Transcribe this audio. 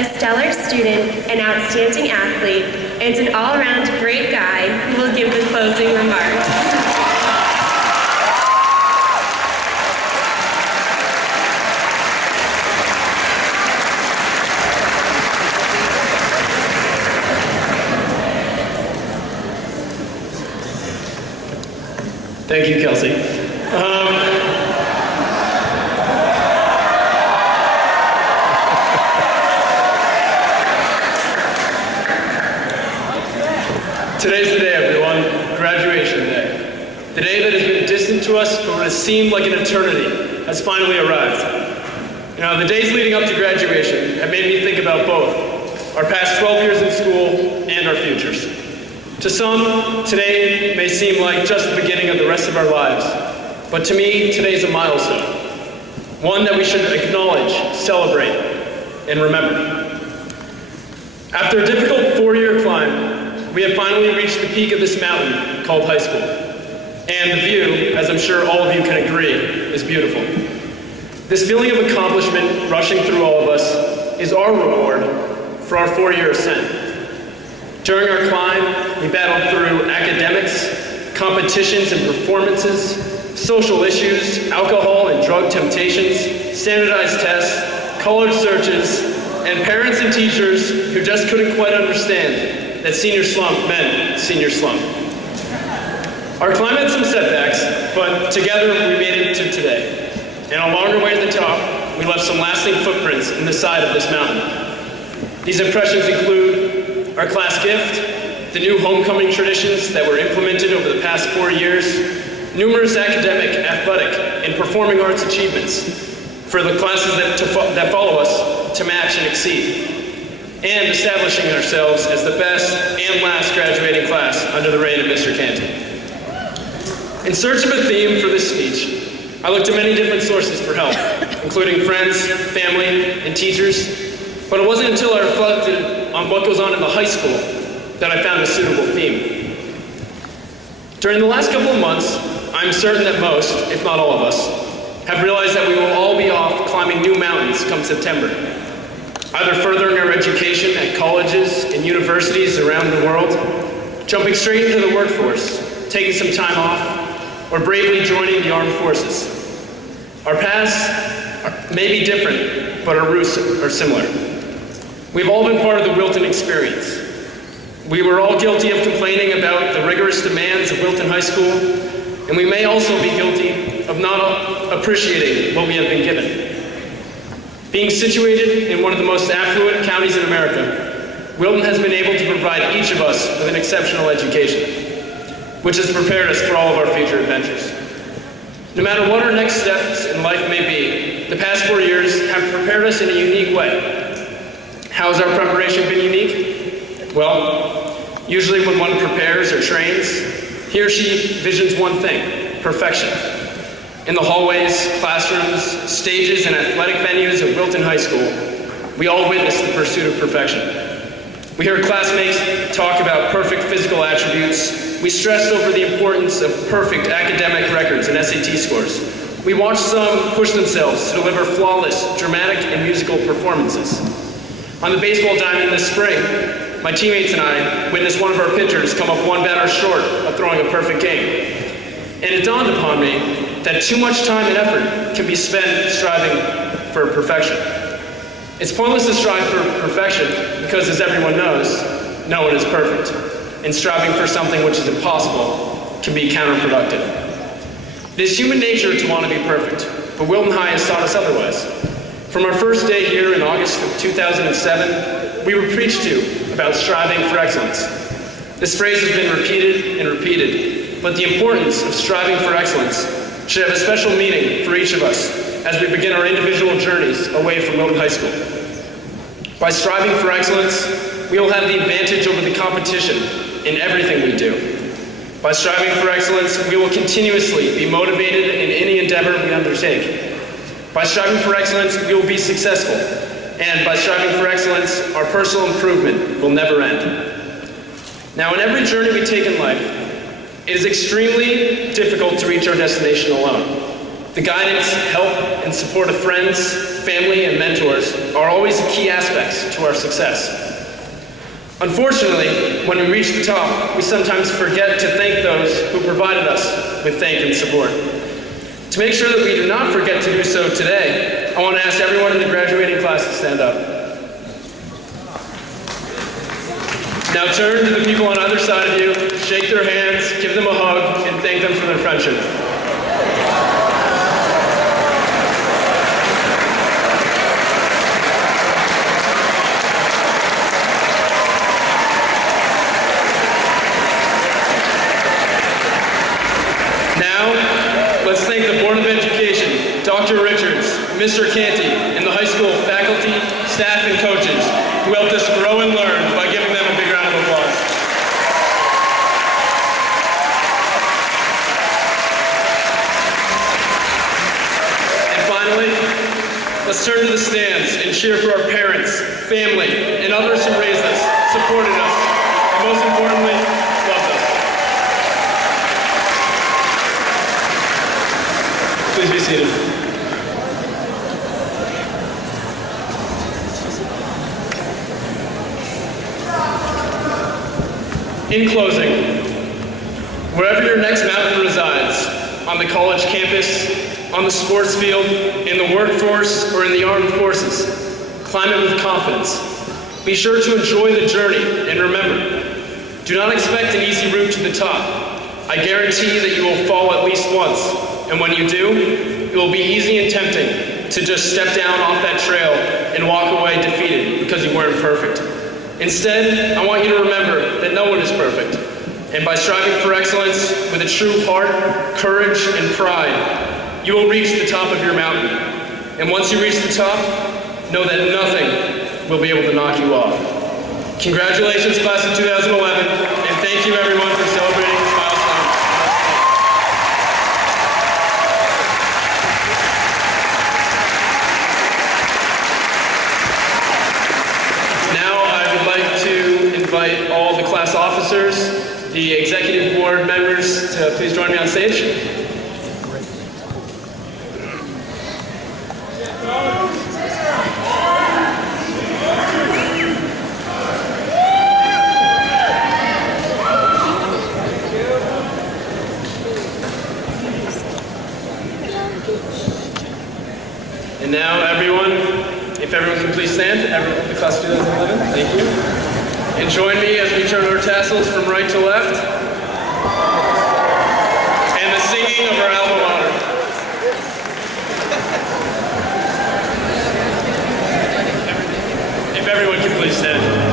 a stellar student, an outstanding athlete, and an all-around great guy who will give the closing remarks. Thank you, Kelsey. Today's the day, everyone. Graduation day. The day that has been distant to us for what has seemed like an eternity has finally arrived. You know, the days leading up to graduation have made me think about both our past 12 years in school and our futures. To some, today may seem like just the beginning of the rest of our lives, but to me, today is a milestone, one that we should acknowledge, celebrate, and remember. After a difficult 4-year climb, we have finally reached the peak of this mountain called high school. And the view, as I'm sure all of you can agree, is beautiful. This feeling of accomplishment rushing through all of us is our reward for our 4-year ascent. During our climb, we battled through academics, competitions and performances, social issues, alcohol and drug temptations, standardized tests, college searches, and parents and teachers who just couldn't quite understand that senior slump meant senior slump. Our climb had some setbacks, but together we made it to today. And along our way to the top, we left some lasting footprints in the side of this mountain. These impressions include our class gift, the new homecoming traditions that were implemented over the past 4 years, numerous academic, athletic, and performing arts achievements for the classes that follow us to match and exceed, and establishing ourselves as the best and last graduating class under the reign of Mr. Canton. In search of a theme for this speech, I looked to many different sources for help, including friends, family, and teachers, but it wasn't until I reflected on what goes on in the high school that I found a suitable theme. During the last couple of months, I'm certain that most, if not all of us, have realized that we will all be off climbing new mountains come September, either furthering our education at colleges and universities around the world, jumping straight into the workforce, taking some time off, or bravely joining the armed forces. Our paths may be different, but our roots are similar. We've all been part of the Wilton experience. We were all guilty of complaining about the rigorous demands of Wilton High School, and we may also be guilty of not appreciating what we have been given. Being situated in one of the most affluent counties in America, Wilton has been able to provide each of us with an exceptional education, which has prepared us for all of our future adventures. No matter what our next steps in life may be, the past 4 years have prepared us in a unique way. How has our preparation been unique? Well, usually when one prepares or trains, he or she visions one thing: perfection. In the hallways, classrooms, stages, and athletic venues of Wilton High School, we all witness the pursuit of perfection. We heard classmates talk about perfect physical attributes. We stressed over the importance of perfect academic records and SAT scores. We watched some push themselves to deliver flawless, dramatic, and musical performances. On the baseball diamond this spring, my teammates and I witnessed one of our pitchers come up one batter short of throwing a perfect game. And it dawned upon me that too much time and effort can be spent striving for perfection. It's pointless to strive for perfection because, as everyone knows, no one is perfect. And striving for something which is impossible can be counterproductive. It is human nature to want to be perfect, but Wilton High has taught us otherwise. From our first day here in August of 2007, we were preached to about striving for excellence. This phrase has been repeated and repeated, but the importance of striving for excellence should have a special meaning for each of us as we begin our individual journeys away from Wilton High School. By striving for excellence, we will have the advantage over the competition in everything we do. By striving for excellence, we will continuously be motivated in any endeavor we undertake. By striving for excellence, we will be successful. And by striving for excellence, our personal improvement will never end. Now, in every journey we take in life, it is extremely difficult to reach our destination alone. The guidance, help, and support of friends, family, and mentors are always key aspects to our success. Unfortunately, when we reach the top, we sometimes forget to thank those who provided us with thank and support. To make sure that we do not forget to do so today, I want to ask everyone in the graduating class to stand up. Now turn to the people on either side of you, shake their hands, give them a hug, and thank them for their friendship. Now, let's thank the Board of Education, Dr. Richards, Mr. Canty, and the high school faculty, staff, and coaches who helped us grow and learn by giving them a big round of applause. And finally, let's turn to the stands and cheer for our parents, family, and others who raised us, supported us, and most importantly, loved us. Please be seated. In closing, wherever your next mountain resides, on the college campus, on the sports field, in the workforce, or in the armed forces, climb it with confidence. Be sure to enjoy the journey, and remember, do not expect an easy route to the top. I guarantee that you will fall at least once, and when you do, it will be easy and tempting to just step down off that trail and walk away defeated because you weren't perfect. Instead, I want you to remember that no one is perfect, and by striving for excellence with a true heart, courage, and pride, you will reach the top of your mountain. And once you reach the top, know that nothing will be able to knock you off. Congratulations, class of 2011, and thank you everyone for celebrating this milestone. Now I would like to invite all the class officers, the executive board members to please join me on stage. And now everyone, if everyone can please stand, everyone, the class of 2011, thank you. And join me as we turn our tassels from right to left. And the singing of our alma mater. If everyone can please stand.